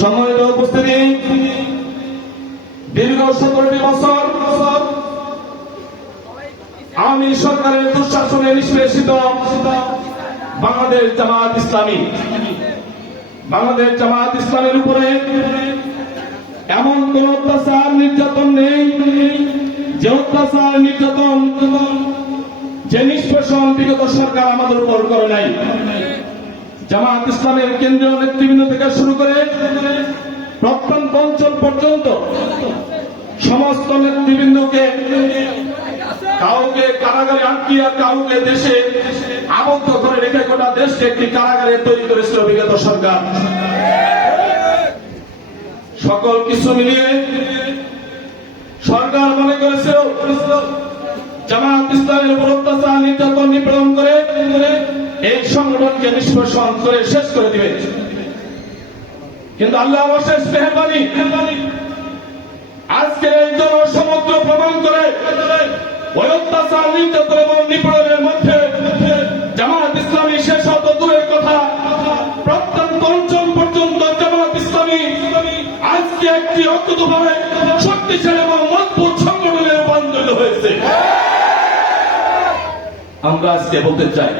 সম্মানিত উপস্থিতি, দীর্ঘ 17টি বছর আওয়ামী সরকারের দুঃশাসনে নিষ্পেষিত বাংলাদেশ জামায়াত ইসলামের উপরে এমন কোন অত্যাচার নির্যাতন নেই যে অত্যাচার নির্যাতন যে নিষ্পেষণ বিগত সরকার আমাদের উপর করে নাই। জামায়াত ইসলামের কেন্দ্রীয় নেতৃবৃন্দ থেকে শুরু করে প্রত্যন্ত অঞ্চল পর্যন্ত সমস্ত নেতৃবৃন্দকে কাউকে কারাগারে আটকিয়ে কাউকে দেশে আবদ্ধ করে রেখে গোটা দেশকে একটি কারাগারে তৈরি করেছিল বিগত সরকার। সকল কিছু মিলিয়ে সরকার মনে করেছিল জামায়াত ইসলামের উপর অত্যাচার নির্যাতন নিপীড়ন করে এই সংগঠনকে নিষ্পেষণ করে শেষ করে দিবে। কিন্তু আল্লাহ অশেষ মেহেরবানি, আজকে এই জনসমুদ্র প্রমাণ করে ওই অত্যাচার নির্যাতন এবং নিপীড়নের মধ্যে জামায়াত ইসলামী শেষ হত দূরের কথা, প্রত্যন্ত অঞ্চল পর্যন্ত জামায়াত ইসলামী আজকে একটি অকুতভাবে শক্তিশালী এবং মজবুত সংগঠনে রূপান্তরিত হয়েছে। আমরা আজকে বলতে চাই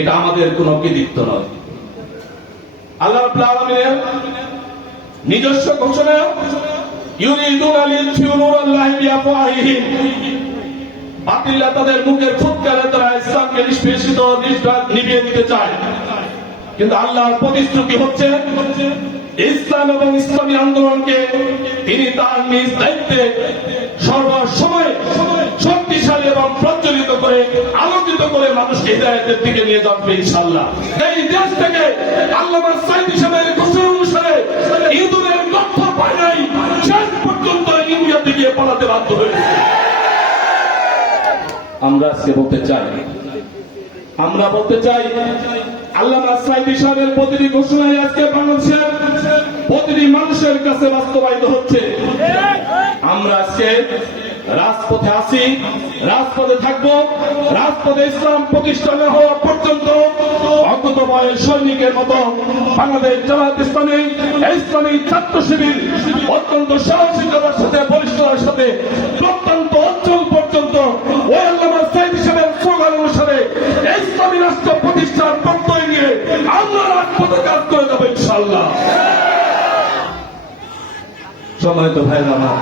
এটা আমাদের কোন কৃতিত্ব নয়, আল্লাহ রাব্বুল আলামিনের নিজস্ব ঘোষণা, ইউরিদুনা লিইউতফিউ নূরাল্লাহি বিআফওয়াহিহিম, বাতিলরা তাদের মুখের ফুৎকারে তারা ইসলামকে নিষ্পেষিত নিভিয়ে দিতে চায়। কিন্তু আল্লাহর প্রতিশ্রুতি হচ্ছে ইসলাম এবং ইসলামী আন্দোলনকে তিনি তার নিজ দায়িত্বে সর্বসময় শক্তিশালী এবং প্রজ্বলিত করে আলোকিত করে মানুষকে হিদায়াতের দিকে নিয়ে যাবে ইনশাআল্লাহ। এই দেশ থেকে আল্লামা সাঈদী সাহেবের ঘোষণা অনুসারে ইঁদুরের লক্ষ্য পায় নাই, শেষ পর্যন্ত ইন্ডিয়াতে গিয়ে পালাতে বাধ্য হয়েছে। আমরা আজকে বলতে চাই আল্লামা সাঈদী সাহেবের প্রতিটি ঘোষণায় আজকে বাংলাদেশের প্রতিটি মানুষের কাছে বাস্তবায়িত হচ্ছে। আমরা আজকে রাজপথে আছি, রাজপথে থাকবো, রাজপথে ইসলাম প্রতিষ্ঠা না হওয়া পর্যন্ত অকুতোভয় সৈনিকের মতো বাংলাদেশ জামায়াত ইসলামী ছাত্র শিবির অত্যন্ত সাহসিকতার সাথে বলিষ্ঠতার সাথে প্রত্যন্ত অঞ্চল পর্যন্ত ওই আল্লামা সাঈদী সাহেবের স্লোগান অনুসারে ইসলামী রাষ্ট্র প্রতিষ্ঠার প্রত্যয় নিয়ে আমরা রাজপথে কাজ করে যাবো ইনশাআল্লাহ। সম্মানিত ভাইরা আমার,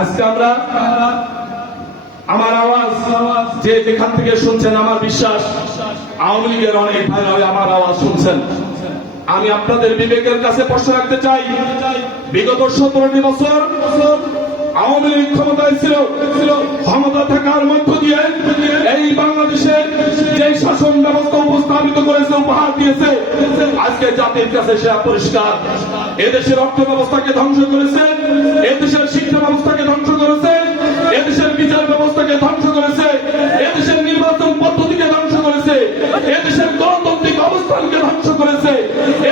আজকে আমরা আমার আওয়াজ যে যেখান থেকে শুনছেন, আমার বিশ্বাস আওয়ামী লীগের অনেক ভাইরা আমার আওয়াজ শুনছেন। আমি আপনাদের বিবেকের কাছে প্রশ্ন রাখতে চাই, বিগত 17টি বছর আওয়ামী লীগ ক্ষমতায় ছিল, ক্ষমতা থাকার মধ্য দিয়ে এই বাংলাদেশে যে শাসন ব্যবস্থা উপস্থাপিত করেছে, উপহার দিয়েছে, আজকে জাতির কাছে সেটা পরিষ্কার। এদেশের অর্থ ব্যবস্থাকে ধ্বংস করেছে, এদেশের শিক্ষা ব্যবস্থাকে ধ্বংস করেছে, এদেশের বিচার ব্যবস্থাকে ধ্বংস করেছে, এদেশের নির্বাচন পদ্ধতিকে ধ্বংস করেছে, এদেশের গণতান্ত্রিক অবস্থানকে ধ্বংস করেছে,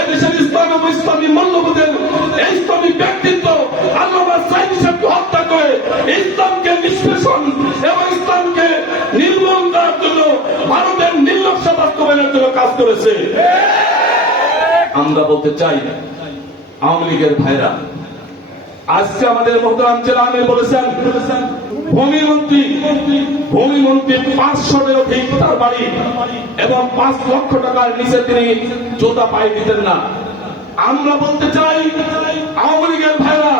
এদেশের ইসলাম এবং ইসলামী মূল্যবোধের ইসলামী ব্যক্তিত্ব আল্লামা সাঈদী সাহেবকে হত্যা করে ইসলামকে নিষ্পেষণ এবং ইসলামকে নির্মূল করার জন্য ভারতের নির্লজ্জতা বাস্তবায়নের জন্য কাজ করেছে। আমরা বলতে চাই আওয়ামী লীগের ভাইরা, আজকে আমাদের মোহতারাম জেলা আমির বলেছেন ভূমিমন্ত্রী 500-এর অধিক তার বাড়ি এবং 5 লক্ষ টাকার নিচে তিনি জোতা পায়ে দিতেন না। আমরা বলতে চাই আওয়ামী লীগের ভাইরা,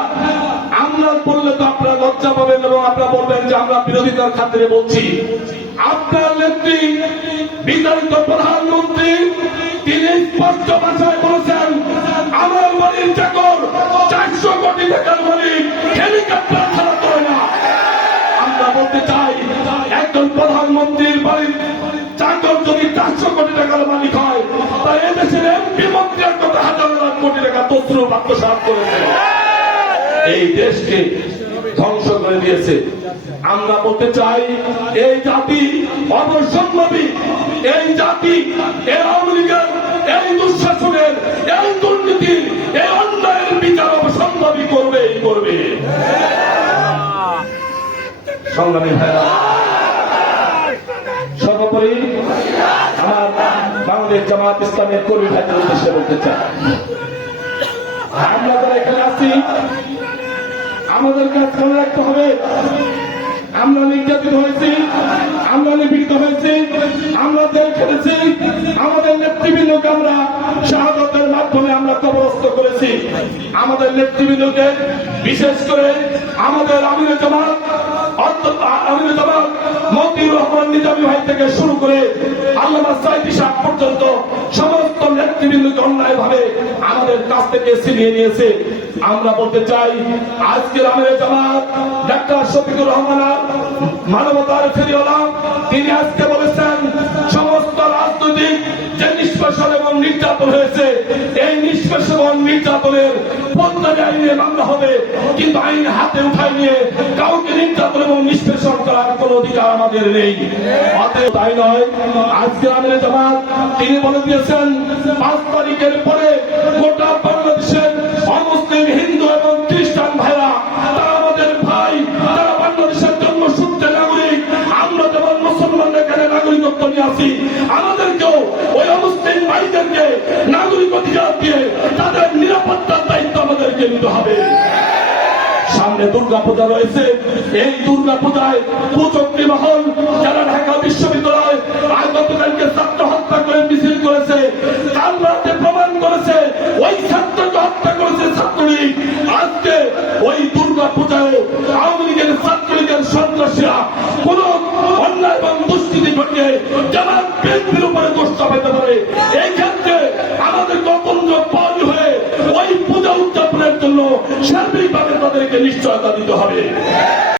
আমরা বললে তো আপনারা লজ্জা পাবেন এবং আপনারা বলবেন যে আমরা বিরোধিতার খাতিরে বলছি। আপনার নেত্রী বিতাড়িত প্রধানমন্ত্রী তিনি স্পষ্ট ভাষায় বলেছেন আমার বাড়ির চাকর 400 কোটি টাকার মালিক, হেলিকপ্টার ছাড়া করে না। আমরা বলতে চাই একজন প্রধানমন্ত্রীর বাড়ির চাকর যদি 400 কোটি টাকার মালিক হয়, তাই এদেশের এমপি মন্ত্রীর কত হাজার কোটি টাকা তসরুপ আত্মসাৎ করেছে, এই দেশকে ধ্বংস করে দিয়েছে। আমরা বলতে চাই এই জাতি অবশ্যম্ভাবী, এই জাতি এই আওয়ামী লীগের এই দুঃশাসনের এই দুর্নীতির এই অন্যায়ের বিচার অবশ্যম্ভাবী করবে। সংগ্রামী ভাইরা, সর্বোপরি আমার বাংলাদেশ জামায়াত ইসলামের কর্মী ভাইদের উদ্দেশ্যে বলতে চাই, আমাদের কাজ মনে রাখতে হবে, আমরা নির্যাতিত হয়েছি, আমরা নিপীড়িত হয়েছি, আমরা জেল খেটেছি, আমাদের নেতৃবৃন্দকে আমরা শাহাদাতের মাধ্যমে আমরা কবরস্থ করেছি। আমাদের নেতৃবৃন্দকে বিশেষ করে আমাদের আমিরে জামাত মতিউর রহমান নিজামী ভাই থেকে শুরু করে আল্লামা সাইদি সাহেব পর্যন্ত সমস্ত নেতৃবৃন্দকে অন্যায় ভাবে আমাদের কাছ থেকে ছিনিয়ে নিয়েছে। আমরা বলতে চাই, আজকের আমিরে জামাত ডাক্তার শফিকুর রহমান মানবতার ফেরিওয়ালা, তিনি আজকে বলেছেন সমস্ত রাজনৈতিক যে নিষ্পেষণ এবং নির্যাতন হয়েছে, এই নিষ্পেষণ এবং নির্যাতনের ফৌজদারি আইনে মামলা হবে, কিন্তু আইন হাতে উঠায় নিয়ে কাউকে নির্যাতন এবং নিষ্পেষণ করার কোন অধিকার আমাদের নেই। অতএব তাই নয়, আজকে আমিরে জামাত তিনি বলে দিয়েছেন 5 তারিখের পরে গোটা বাংলাদেশের অমুসলিম হিন্দু এবং খ্রিস্টান ভাইরা তারা আমাদের ভাই, তারা বাংলাদেশের জন্মসূত্রে নাগরিক। আমরা যেমন মুসলমানদের এখানে নাগরিকত্ব নিয়ে আসি, আমাদেরকেও ওই অমুসলিম ভাইদেরকে নাগরিক অধিকার দিয়ে তাদের নিরাপত্তার দায়িত্ব আমাদেরকে নিতে হবে। সামনে দুর্গা পূজা রয়েছে, এই দুর্গা পূজায় কুচক্রী মহল যারা ঢাকা বিশ্ববিদ্যালয় গতকালকে ছাত্র হত্যা করে মিছিল করেছে, কাল রাতে প্রমাণ করেছে ওই ছাত্রকে হত্যা করেছে ছাত্রলীগ। আজকে ওই দুর্গা পূজায় আওয়ামী লীগের ছাত্রলীগের সন্ত্রাসীরা কোন অন্যায় এবং দুষ্কৃতি ঘটিয়ে জামাত বিএনপির উপরে দোষ চাপাতে পারে। এই ক্ষেত্রে আমাদের গণতন্ত্র পাওয়ানি হয়ে ওই পূজা উদযাপনের জন্য সার্বিকভাবে তাদেরকে নিশ্চয়তা দিতে হবে।